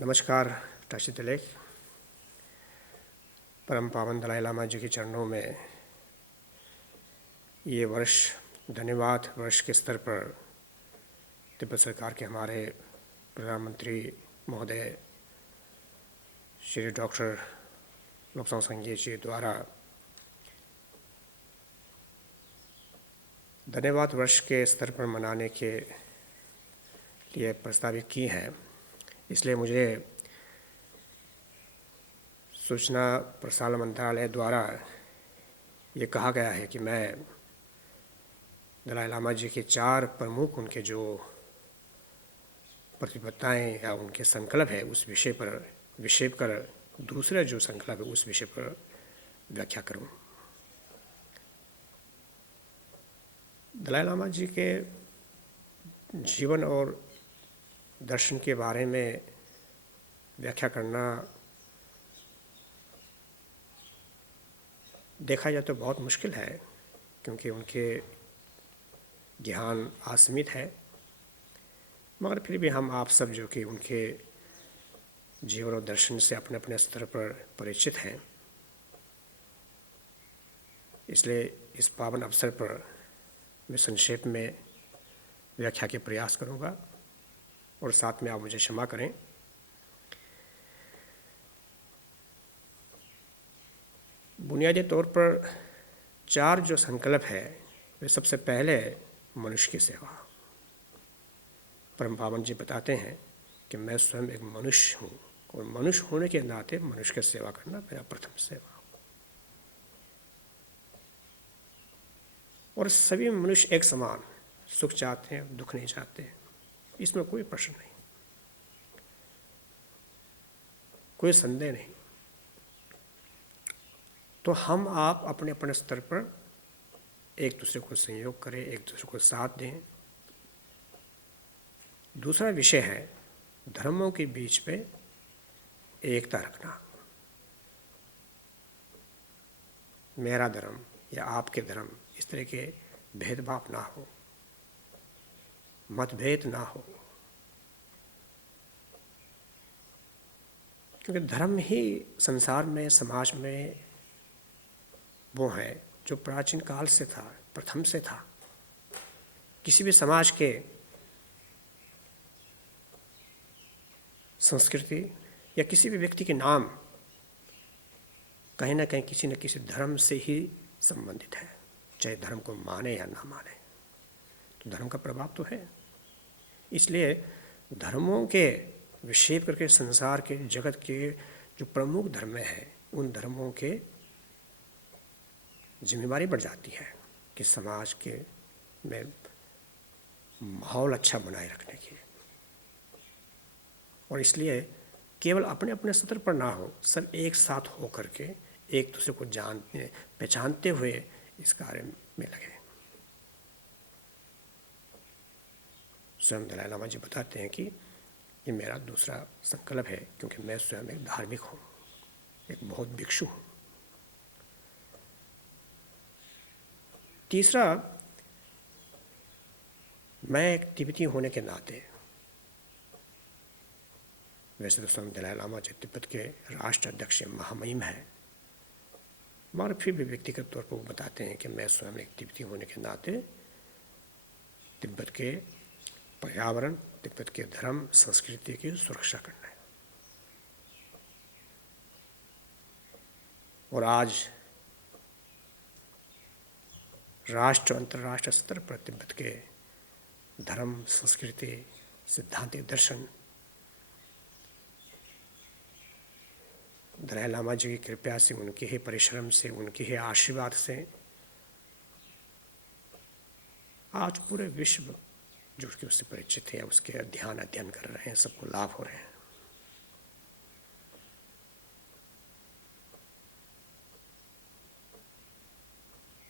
नमस्कार टाशी तिलक। परम पावन दलाई लामा जी के चरणों में ये वर्ष धन्यवाद वर्ष के स्तर पर तिब्बत सरकार के हमारे प्रधानमंत्री महोदय श्री डॉक्टर लोब्सांग संघे जी द्वारा धन्यवाद वर्ष के स्तर पर मनाने के लिए प्रस्तावित की है। इसलिए मुझे सूचना प्रसारण मंत्रालय द्वारा ये कहा गया है कि मैं दलाई लामा जी के 4 प्रमुख उनके जो प्रतिबद्धताएँ या उनके संकल्प है उस विषय कर दूसरा जो संकल्प है उस विषय पर व्याख्या करूं। दलाई लामा जी के जीवन और दर्शन के बारे में व्याख्या करना देखा जाए तो बहुत मुश्किल है, क्योंकि उनके ज्ञान असीमित है। मगर फिर भी हम आप सब जो कि उनके जीवन और दर्शन से अपने अपने स्तर पर परिचित हैं, इसलिए इस पावन अवसर पर मैं संक्षेप में व्याख्या के प्रयास करूंगा और साथ में आप मुझे क्षमा करें। बुनियादी तौर पर 4 जो संकल्प है वे सबसे पहले मनुष्य की सेवा। परम पावन जी बताते हैं कि मैं स्वयं एक मनुष्य हूँ और मनुष्य होने के नाते मनुष्य की सेवा करना मेरा प्रथम सेवा। और सभी मनुष्य एक समान सुख चाहते हैं, दुख नहीं चाहते हैं, इसमें कोई प्रश्न नहीं, कोई संदेह नहीं। तो हम आप अपने अपने स्तर पर एक दूसरे को सहयोग करें, एक दूसरे को साथ दें। दूसरा विषय है धर्मों के बीच पे एकता रखना। मेरा धर्म या आपके धर्म, इस तरह के भेदभाव ना हो, मतभेद ना हो, क्योंकि धर्म ही संसार में समाज में वो है जो प्राचीन काल से था, प्रथम से था। किसी भी समाज के संस्कृति या किसी भी व्यक्ति के नाम कहीं ना कहीं किसी न किसी धर्म से ही संबंधित है, चाहे धर्म को माने या ना माने, तो धर्म का प्रभाव तो है। इसलिए धर्मों के विषय करके संसार के जगत के जो प्रमुख धर्म हैं उन धर्मों के जिम्मेदारी बढ़ जाती है कि समाज के में माहौल अच्छा बनाए रखने की। और इसलिए केवल अपने अपने स्तर पर ना हो, सब एक साथ हो करके एक दूसरे को जानते पहचानते हुए इस कार्य में लगे। स्वयं दलाई लामा जी बताते हैं कि ये मेरा दूसरा संकल्प है, क्योंकि मैं स्वयं एक धार्मिक हूँ, एक बहुत भिक्षु हूँ। तीसरा, मैं एक तिब्बती होने के नाते, वैसे तो स्वयं दलाई लामा जी तिब्बत के राष्ट्र अध्यक्ष महामहिम है, मगर फिर भी व्यक्तिगत तौर पर वो बताते हैं कि मैं स्वयं एक तिब्बती होने के नाते तिब्बत के पर्यावरण, तिब्बत के धर्म संस्कृति की सुरक्षा करना है। और आज राष्ट्र अंतर्राष्ट्रीय स्तर पर तिब्बत के धर्म संस्कृति सिद्धांतिक दर्शन दलाई लामा जी की कृपा से, उनके ही परिश्रम से, उनके ही आशीर्वाद से आज पूरे विश्व जो कि उससे परिचित है, उसके अध्ययन कर रहे हैं, सबको लाभ हो रहे हैं।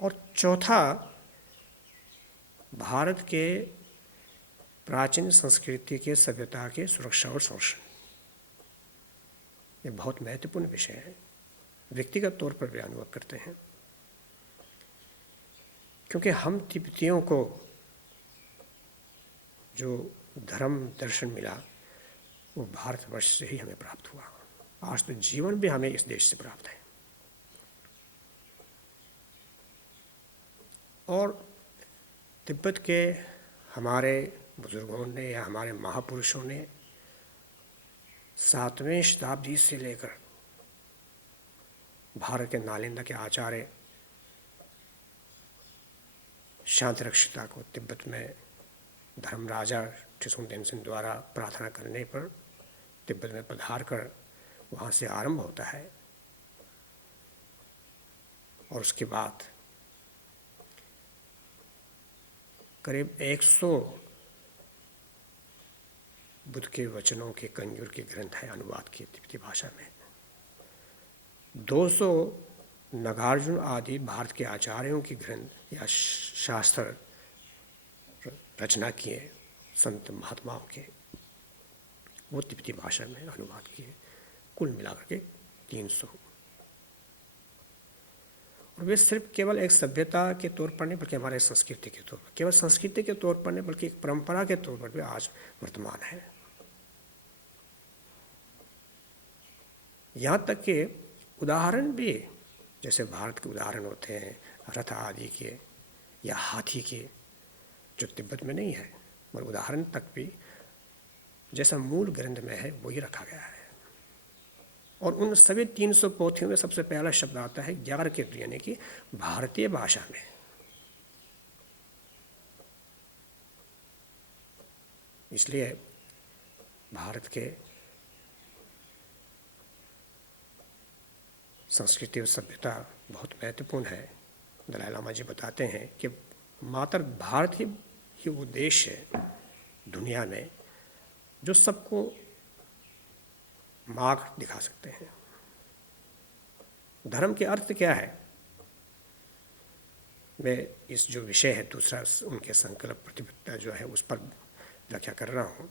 और चौथा, भारत के प्राचीन संस्कृति के सभ्यता के सुरक्षा और संरक्षण। ये बहुत महत्वपूर्ण विषय है, व्यक्तिगत तौर पर भी अनुभव करते हैं, क्योंकि हम तिब्बतियों को जो धर्म दर्शन मिला वो भारतवर्ष से ही हमें प्राप्त हुआ। आज तो जीवन भी हमें इस देश से प्राप्त है। और तिब्बत के हमारे बुजुर्गों ने या हमारे महापुरुषों ने 7वें शताब्दी से लेकर भारत के नालंदा के आचार्य शांतिरक्षिता को तिब्बत में धर्मराजा त्रिशूलदेव द्वारा प्रार्थना करने पर तिब्बत में पधार कर वहाँ से आरंभ होता है। और उसके बाद करीब 100 बुद्ध के वचनों के कंजूर के ग्रंथ है अनुवाद किए तिब्बती भाषा में। 200 नागार्जुन आदि भारत के आचार्यों के ग्रंथ या शास्त्र रचना किए संत महात्माओं के, वो तिब्बती भाषा में अनुवाद किए, कुल मिलाकर के 300। और वे सिर्फ केवल एक सभ्यता के तौर पर नहीं बल्कि हमारे संस्कृति के तौर पर, केवल संस्कृति के तौर पर नहीं बल्कि एक परंपरा के तौर पर भी आज वर्तमान है। यहाँ तक कि उदाहरण भी, जैसे भारत के उदाहरण होते हैं रथ आदि के या हाथी के, जो तिब्बत में नहीं है, मगर उदाहरण तक भी जैसा मूल ग्रंथ में है वही रखा गया है। और उन सभी 300 पोथियों में सबसे पहला शब्द आता है ज्ञारकेतु, यानी कि भारतीय भाषा में। इसलिए भारत के संस्कृति और सभ्यता बहुत महत्वपूर्ण है। दलाई लामा जी बताते हैं कि मात्र भारत ही वो देश है दुनिया में जो सबको मार्ग दिखा सकते हैं। धर्म के अर्थ क्या है, मैं इस जो विषय है दूसरा उनके संकल्प प्रतिबद्धता जो है उस पर व्याख्या कर रहा हूँ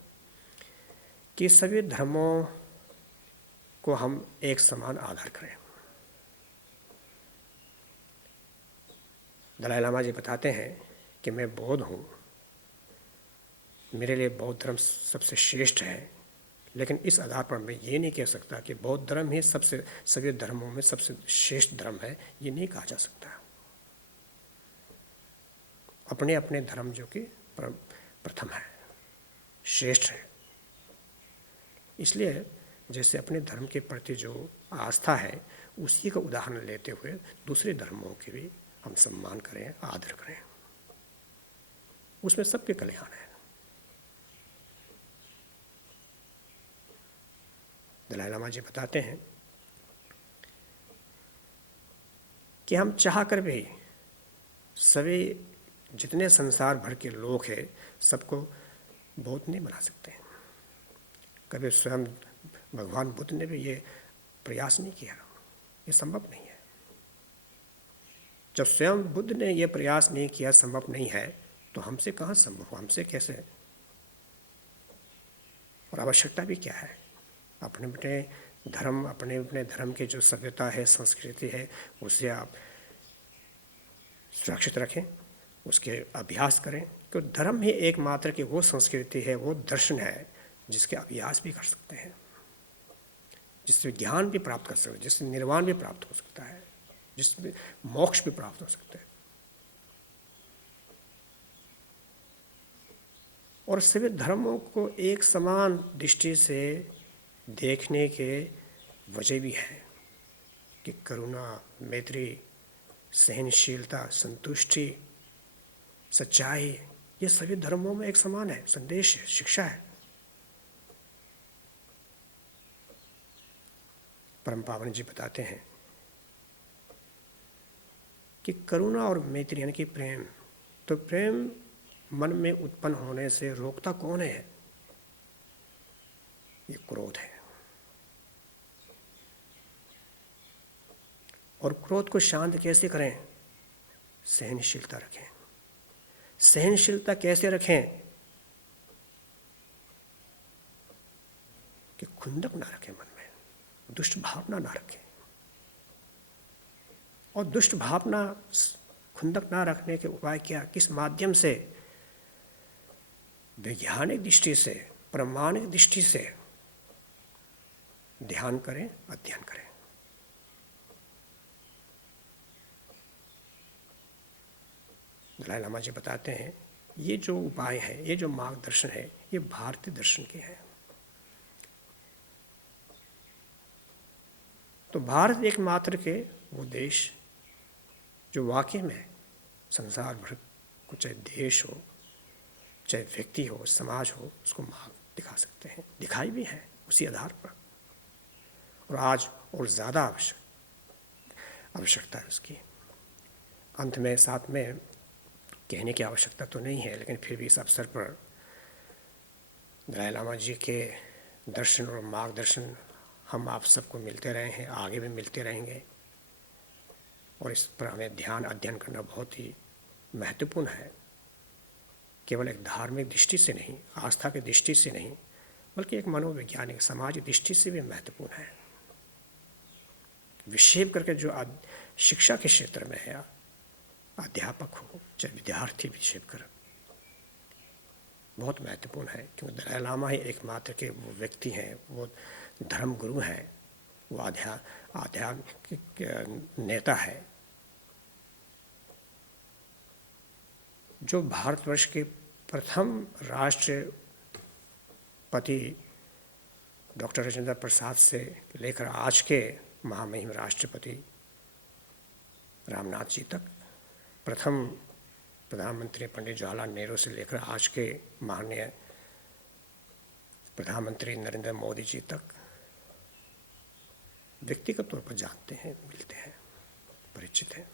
कि सभी धर्मों को हम एक समान आदर करें। दलाई लामा जी बताते हैं कि मैं बौद्ध हूँ, मेरे लिए बौद्ध धर्म सबसे श्रेष्ठ है, लेकिन इस आधार पर मैं ये नहीं कह सकता कि बौद्ध धर्म ही सबसे सभी धर्मों में सबसे श्रेष्ठ धर्म है, ये नहीं कहा जा सकता। अपने अपने धर्म जो कि प्रथम है, श्रेष्ठ है। इसलिए जैसे अपने धर्म के प्रति जो आस्था है उसी का उदाहरण लेते हुए दूसरे धर्मों के भी हम सम्मान करें, आदर करें, उसमें सबके कल्याण है। दलाई लामा जी बताते हैं कि हम चाह कर भी सभी जितने संसार भर के लोग हैं सबको बौद्ध नहीं बना सकते। कभी स्वयं भगवान बुद्ध ने भी ये प्रयास नहीं किया, ये संभव नहीं है। जब स्वयं बुद्ध ने ये प्रयास नहीं किया, संभव नहीं है, तो हमसे कहाँ संभव, हमसे कैसे? और आवश्यकता भी क्या है? अपने अपने धर्म, अपने अपने धर्म के जो सभ्यता है, संस्कृति है, उसे आप सुरक्षित रखें, उसके अभ्यास करें। क्योंकि धर्म ही एकमात्र की वो संस्कृति है, वो दर्शन है जिसके अभ्यास भी कर सकते हैं, जिससे ज्ञान भी प्राप्त कर सकते हैं, जिससे निर्वाण भी प्राप्त हो सकता है, जिसमें मोक्ष भी प्राप्त हो सकता है। और सभी धर्मों को एक समान दृष्टि से देखने के वजह भी है कि करुणा, मैत्री, सहनशीलता, संतुष्टि, सच्चाई, ये सभी धर्मों में एक समान है, संदेश है, शिक्षा है। परम पावन जी बताते हैं कि करुणा और मैत्री यानी कि प्रेम, तो प्रेम मन में उत्पन्न होने से रोकता कौन है? ये क्रोध है। और क्रोध को शांत कैसे करें? सहनशीलता रखें। सहनशीलता कैसे रखें? कि खुंदक ना रखें मन में, दुष्ट भावना ना रखें। और दुष्ट भावना, खुंदक ना रखने के उपाय क्या, किस माध्यम से? वैज्ञानिक दृष्टि से, प्रामाणिक दृष्टि से ध्यान करें, अध्ययन करें। दलाई लामा जी बताते हैं ये जो उपाय है, ये जो मार्गदर्शन है, ये भारतीय दर्शन के हैं। तो भारत एकमात्र के वो देश जो वाकई में संसार भर को, चाहे देश हो, चाहे व्यक्ति हो, समाज हो, उसको मार्ग दिखा सकते हैं, दिखाई भी है उसी आधार पर। और आज और ज़्यादा आवश्यकता है उसकी। अंत में साथ में कहने की आवश्यकता तो नहीं है, लेकिन फिर भी इस अवसर पर दलाई लामा जी के दर्शन और मार्गदर्शन हम आप सबको मिलते रहे हैं, आगे भी मिलते रहेंगे। और इस पर हमें ध्यान अध्ययन करना बहुत ही महत्वपूर्ण है। केवल एक धार्मिक दृष्टि से नहीं, आस्था की दृष्टि से नहीं, बल्कि एक मनोवैज्ञानिक समाज दृष्टि से भी महत्वपूर्ण है। विशेष करके जो शिक्षा के क्षेत्र में है, अध्यापक हो चाहे विद्यार्थी, विशेष कर बहुत महत्वपूर्ण है। क्योंकि दलाई लामा ही एकमात्र के वो व्यक्ति हैं, वो धर्म गुरु हैं, वो आध्यात्मिक नेता है जो भारतवर्ष के प्रथम राष्ट्रपति डॉक्टर राजेंद्र प्रसाद से लेकर आज के महामहिम राष्ट्रपति रामनाथ जी तक, प्रथम प्रधानमंत्री पंडित जवाहरलाल नेहरू से लेकर आज के माननीय प्रधानमंत्री नरेंद्र मोदी जी तक व्यक्तिगत तौर पर जानते हैं, मिलते हैं, परिचित हैं।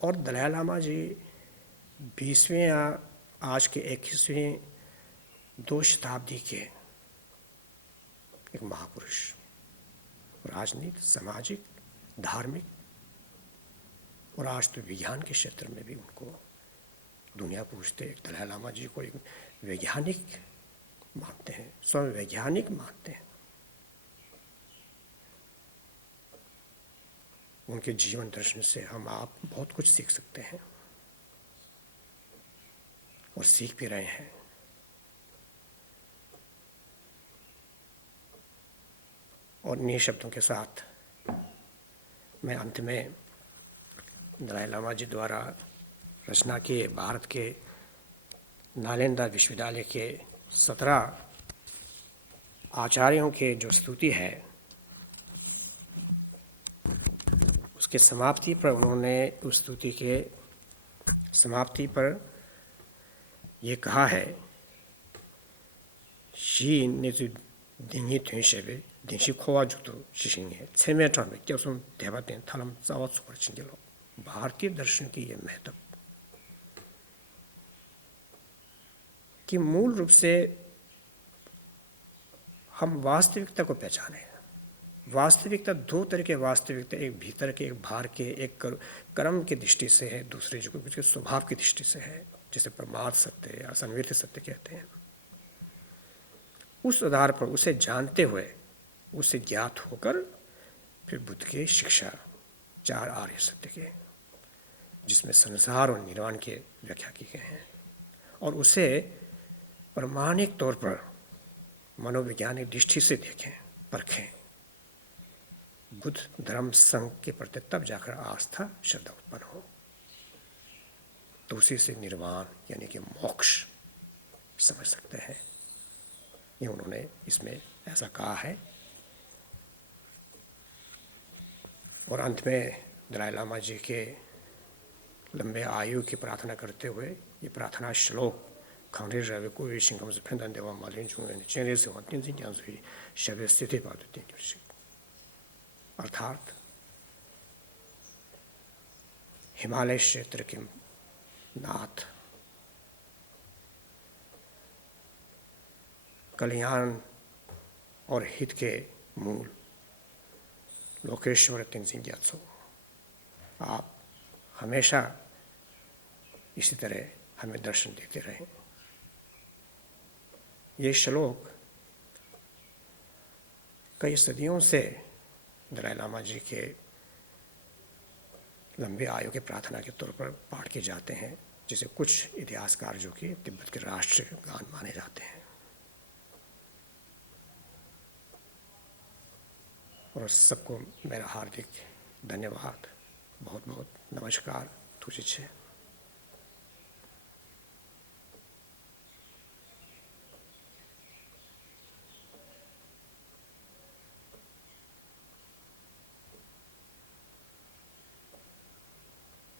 और दलाई लामा जी 20वें या आज के 21वें 2 शताब्दी के एक महापुरुष, राजनीतिक, सामाजिक, धार्मिक और आज तो विज्ञान के क्षेत्र में भी उनको दुनिया पूछते हैं। दलाई लामा जी को एक वैज्ञानिक मानते हैं, स्वयं वैज्ञानिक मानते हैं। उनके जीवन दर्शन से हम आप बहुत कुछ सीख सकते हैं और सीख भी रहे हैं। और इन्हीं शब्दों के साथ मैं अंत में दलाई लामा जी द्वारा रचना किए भारत के नालंदा विश्वविद्यालय के 17 आचार्यों के जो स्तुति है, उसके समाप्ति पर उन्होंने उस स्तुति के समाप्ति पर ये कहा है, 시 내주 딩이 된셰베 딩시 코와 주도 지신에 체메처럼 껴서 대바된 탈람 싸워서 그렇진 길로 भारतीय दर्शन की ये महत्व कि मूल रूप से हम वास्तविकता को पहचाने। वास्तविकता 2 तरह के वास्तविकता, एक भीतर के, एक बाहर के, एक कर्म की दृष्टि से है, दूसरे जो कुछ स्वभाव की दृष्टि से है, जिसे प्रमाद सत्य या संवित सत्य कहते हैं। उस आधार पर उसे जानते हुए, उसे ज्ञात होकर फिर बुद्ध की शिक्षा 4 आर्य सत्य के, जिसमें संसार और निर्वाण की व्याख्या की गई है, और उसे प्रमाणिक तौर पर मनोवैज्ञानिक दृष्टि से देखें, परखें। बुद्ध धर्म संघ के प्रति तब जाकर आस्था, श्रद्धा उत्पन्न हो, तो उसी से निर्वाण यानी कि मोक्ष समझ सकते हैं। ये उन्होंने इसमें ऐसा कहा है। और अंत में दलाई लामा जी के लंबे आयु की प्रार्थना करते हुए ये प्रार्थना श्लोक खंडे रवि को सिंह से फैंदन देवा मालिन चुंगे चेहरे से वहाँ 3 ज्ञान से शब्द स्थिति बात होती है। अर्थात हिमालय क्षेत्र के नाथ, कल्याण और हित के मूल लोकेश्वर तेंजिंग ग्यात्सो, आप हमेशा इसी तरह हमें दर्शन देते रहें। ये श्लोक कई सदियों से दलाई लामा जी के लंबे आयु के प्रार्थना के तौर पर पाठ किए जाते हैं, जैसे कुछ इतिहासकार जो कि तिब्बत के राष्ट्रगान माने जाते हैं। और सबको मेरा हार्दिक धन्यवाद, बहुत बहुत नमस्कार, तुझे